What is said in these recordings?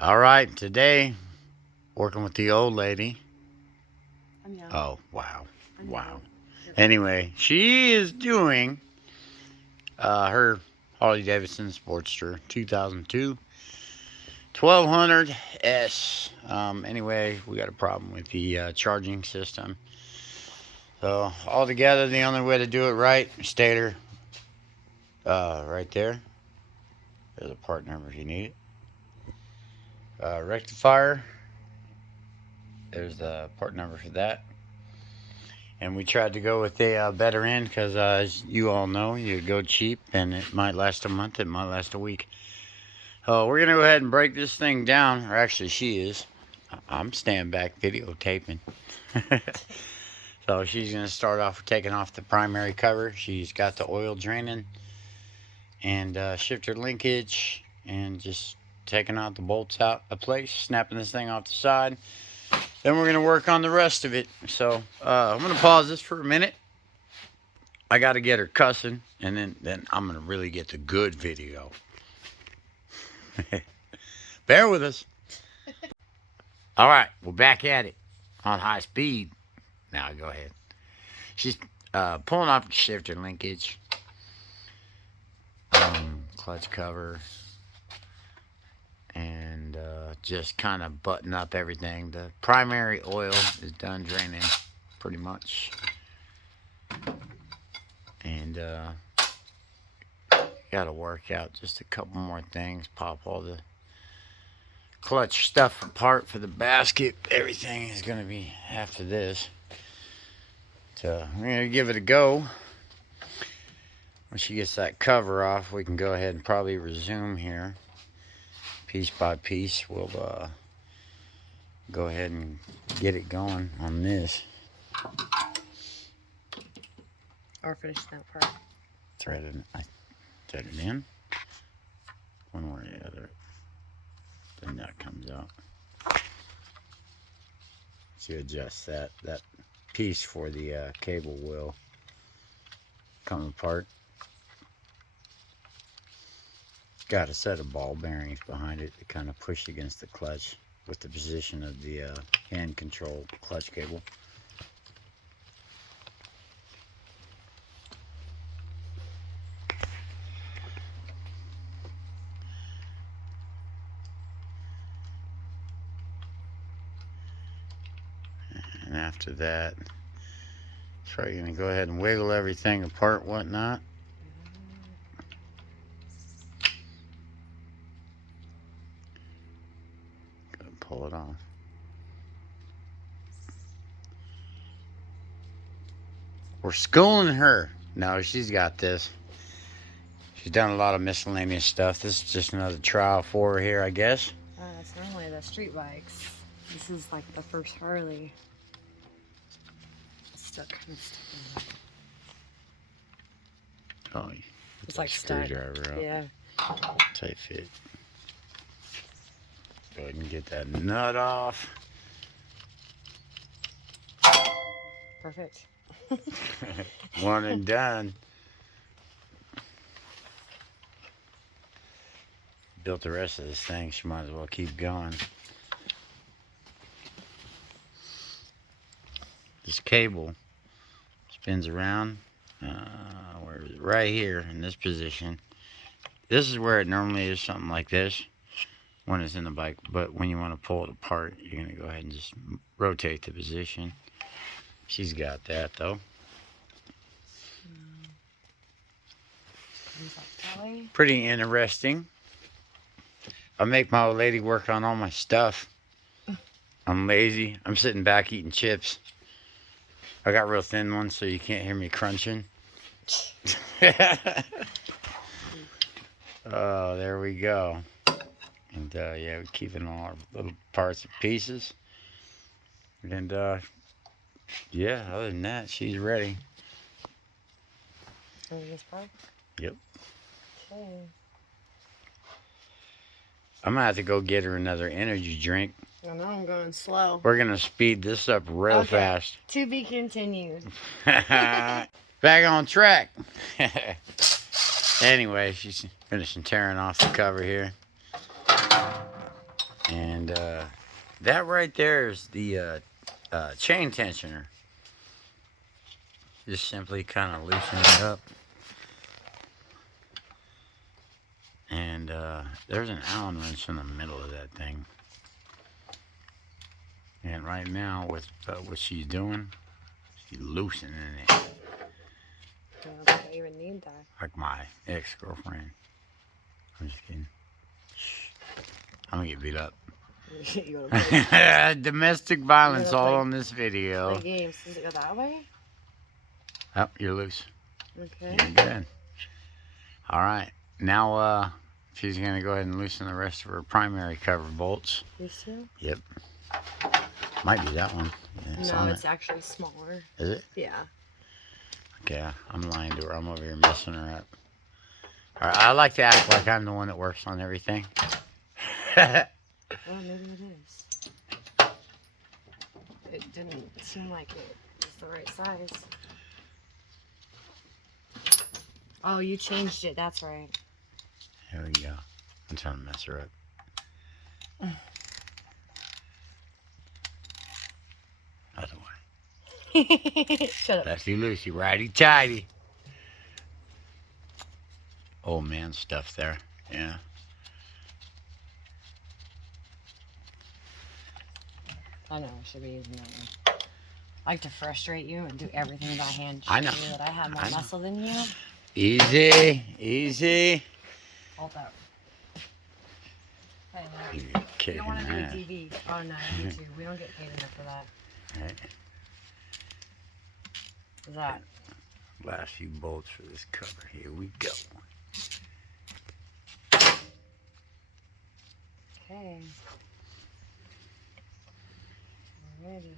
All right, today working with the old lady. I'm young. Oh, wow. I'm Wow. young. Anyway, she is doing her Harley Davidson Sportster 2002 1200S. Anyway, we got a problem with the charging system. So, altogether, the only way to do it right, stator right there. There's a part number if you need it. Rectifier, there's the part number for that. And we tried to go with a better end because, as you all know, you go cheap and it might last a month, it might last a week. We're going to go ahead and break this thing down, or actually, she is. I'm standing back videotaping. So she's going to start off with taking off the primary cover. She's got the oil draining and shifter linkage and just taking out the bolts out of place, snapping this thing off the side. Then we're going to work on the rest of it. So I'm going to pause this for a minute. I got to get her cussing, and then I'm going to really get the good video. Bear with us. All right, we're back at it on high speed. Now go ahead. She's pulling off the shifter linkage, clutch cover, and just kind of button up everything. The primary oil is done draining pretty much. And got to work out just a couple more things. Pop all the clutch stuff apart for the basket. Everything is going to be after this. So we're going to give it a go. When she gets that cover off, we can go ahead and probably resume here. Piece by piece, we'll go ahead and get it going on this. Or finish that part. I thread it in. One way or the other. Then that comes out. So you adjust that piece for the cable will come apart. Got a set of ball bearings behind it that kind of push against the clutch with the position of the hand control clutch cable. And after that, it's probably going to go ahead and wiggle everything apart, whatnot. Go and pull it off. We're schooling her. No, she's got this. She's done a lot of miscellaneous stuff. This is just another trial for her here, I guess. It's normally the street bikes. This is like the first Harley. It's stuck. Oh, It's like stuck. Screwdriver up. Yeah. Tight fit. Go ahead and get that nut off. Perfect. One and done. Built the rest of this thing. She might as well keep going. This cable spins around. Where is it? Right here in this position. This is where it normally is something like this when it's in the bike. But when you want to pull it apart, you're going to go ahead and just rotate the position. She's got that though. Pretty interesting. I make my old lady work on all my stuff. I'm lazy. I'm sitting back eating chips. I got real thin ones so you can't hear me crunching. Oh, there we go. And yeah, we're keeping all our little parts and pieces. And yeah, other than that, she's ready. This part? Yep. Okay. I'm gonna have to go get her another energy drink. I know I'm going slow. We're gonna speed this up real fast. To be continued. Back on track. Anyway, she's finishing tearing off the cover here. And that right there is the chain tensioner. Just simply kind of loosen it up. And there's an Allen wrench in the middle of that thing. And right now, with what she's doing, she's loosening it. I don't think I even need that. Like my ex-girlfriend. I'm just kidding. Shh. I'm gonna get beat up. You wanna play, Domestic violence all play- on this video. play games? Does it go that way? Oh, you're loose. Okay. You're good. All right. Now, she's gonna go ahead and loosen the rest of her primary cover bolts. These two? Yep. Might be that one. Yeah, No, it's actually smaller. Is it? Yeah. Okay, I'm lying to her. I'm over here messing her up. All right, I like to act like I'm the one that works on everything. Well, maybe it is. It didn't seem like it was the right size. Oh, you changed it. That's right. Here we go. I'm trying to mess her up. Other way. Shut up. Lefty loosey, righty tighty. Old man stuff there. Yeah. I know, I should be using that one. I like to frustrate you and do everything by hand. I know. Show you that I have more I know. muscle than you. Easy, easy. Hold that. Hey, You're we kicking don't want to do that. TV. Oh no, YouTube. We don't get paid enough for that. Right. What's that? Last few bolts for this cover. Here we go. Okay. We're ready.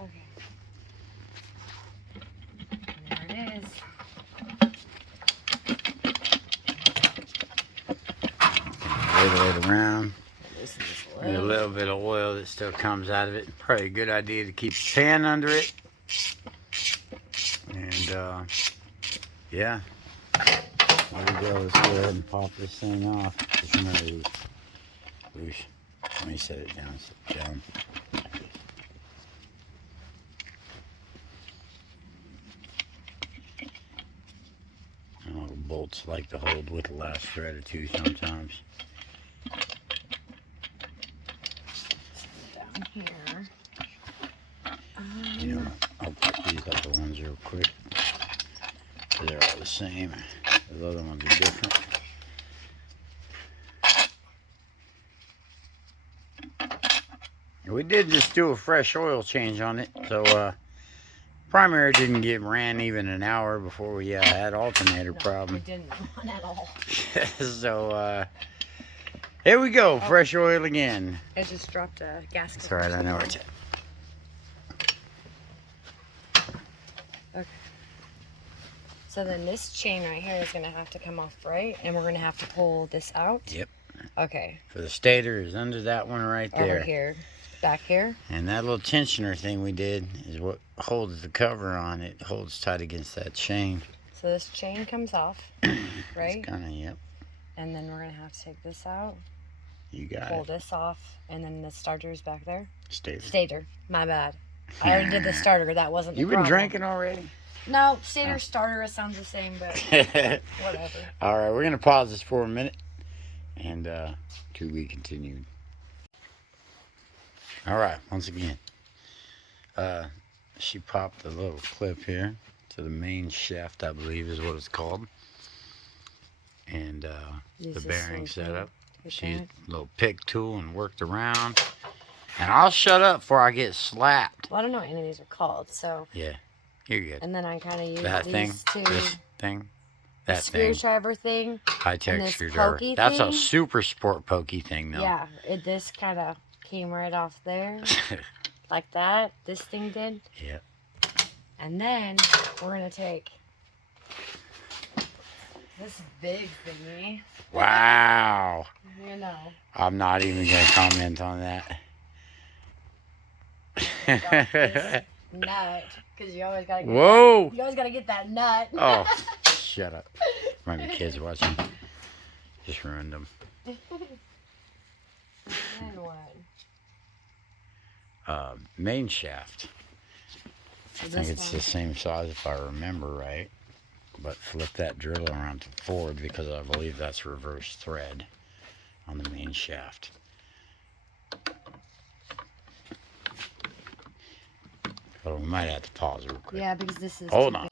Okay. There it is. Wiggle it around. Loosen this There's a little bit of oil that still comes out of it. Probably a good idea to keep the pan under it. And yeah. There we go. Let's go ahead and pop this thing off. Just remember these loose. Let me set it down. Set it down. I know bolts like to hold with the last thread or two sometimes. down here. You know, I'll put these other ones real quick. They're all the same. The other ones are different. We did just do a fresh oil change on it, so primary didn't get ran even an hour before we had alternator No, problem. we didn't run at all. So here we go, fresh oil again. I just dropped a gasket. That's alright, I know where it's at. Okay. So then this chain right here is going to have to come off, right? And we're going to have to pull this out? Yep. Okay. For the stator is under that one right there. Over here. Back here? And that little tensioner thing we did is what holds the cover on. It holds tight against that chain. So this chain comes off, right? Kind of, yep. And then we're going to have to take this out, You got pull it. this off, and then the starter is back there. Stator. Stator. My bad. I already did the starter. That wasn't the You been problem. drinking already? No, stator, starter, it sounds the same, but whatever. All right, we're going to pause this for a minute. And to be continued. All right, once again. She popped a little clip here to the main shaft, I believe is what it's called. And Use the this bearing one set too, up. with She used that. a little pick tool and worked around. And I'll shut up before I get slapped. Well, I don't know what any of these are called, so. Yeah, you're good. And then I kind of use That these thing, two. this thing, that thing. Screwdriver thing. High-tech this screwdriver. pokey That's a thing? super sport pokey thing, though. Yeah, this kind of came right off there. Like that. This thing did. Yeah. And then we're going to take this big thingy. Wow. You know. I'm not even going to comment on that. got this nut because you always gotta get Whoa! you always gotta get that nut. Oh, shut up. Might be kids watching. Just ruined them. Then what? Main shaft. I think it's the same size if I remember right. But flip that drill around to forward because I believe that's reverse thread on the main shaft. But we might have to pause real quick. Yeah, because this is. Hold on.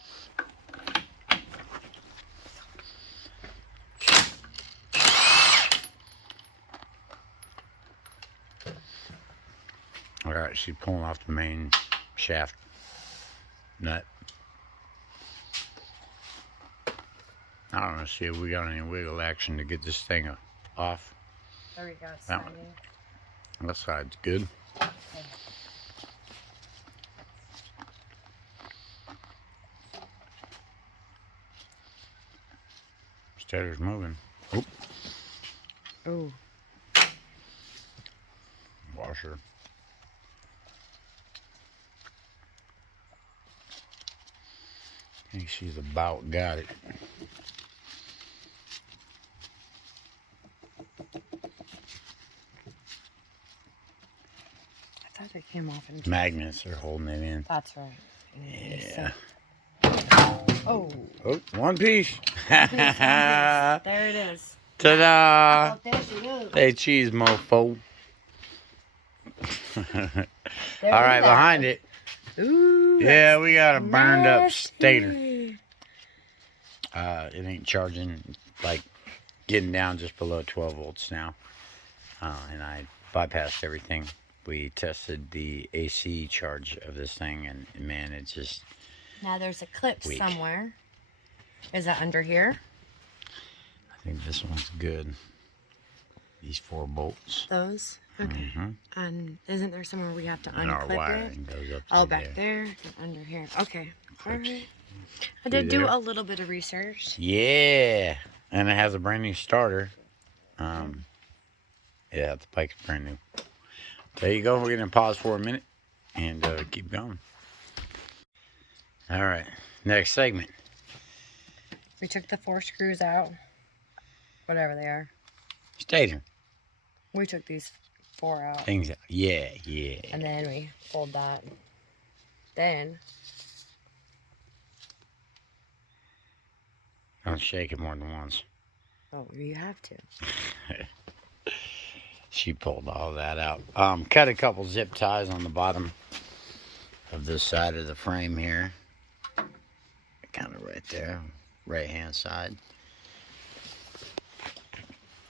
All right, she's pulling off the main shaft nut. I don't know, see if we got any wiggle action to get this thing off. There we go. That one. That side's good. Okay. Stator's moving. Oop. Oh. Washer. I think she's about got it. I thought they came off in Magnets are holding it in. That's right. Yeah. Oh. Oh, one piece. There it is. Ta-da! Oh, there she is. Hey, cheese, mofo. There All right, is that. behind it. Ooh. Yeah, we got a burned up nasty. stator. It ain't charging, like getting down just below 12 volts now. And I bypassed everything. We tested the AC charge of this thing, and man, it's just Now there's a clip weak. somewhere. Is that under here? I think this one's good. These 4 bolts. Those? Okay. And isn't there somewhere we have to And our unclip it? wiring goes up Oh, to back there. there and under here. Okay. All Clips right. I through did do there. a little bit of research. Yeah, and it has a brand new starter. Yeah, the bike's brand new. There you go. We're gonna pause for a minute and keep going. All right, next segment. We took the 4 screws out. Whatever they are. Stator. We took these 4 out. Things. Yeah, yeah. And then we pulled that. Then Don't shake it more than once. oh, you have to. She pulled all that out. Cut a couple zip ties on the bottom of this side of the frame here. Kind of right there, right hand side.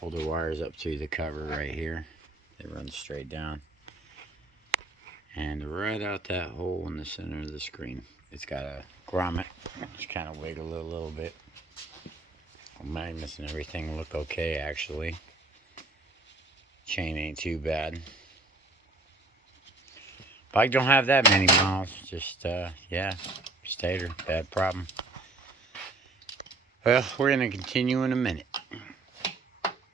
Hold the wires up to the cover right here. They run straight down. And right out that hole in the center of the screen. It's got a grommet. Just kind of wiggle it a little bit. Magnets and everything look okay actually. Chain ain't too bad. Bike don't have that many miles. Just yeah, stator, bad problem. Well, we're gonna continue in a minute.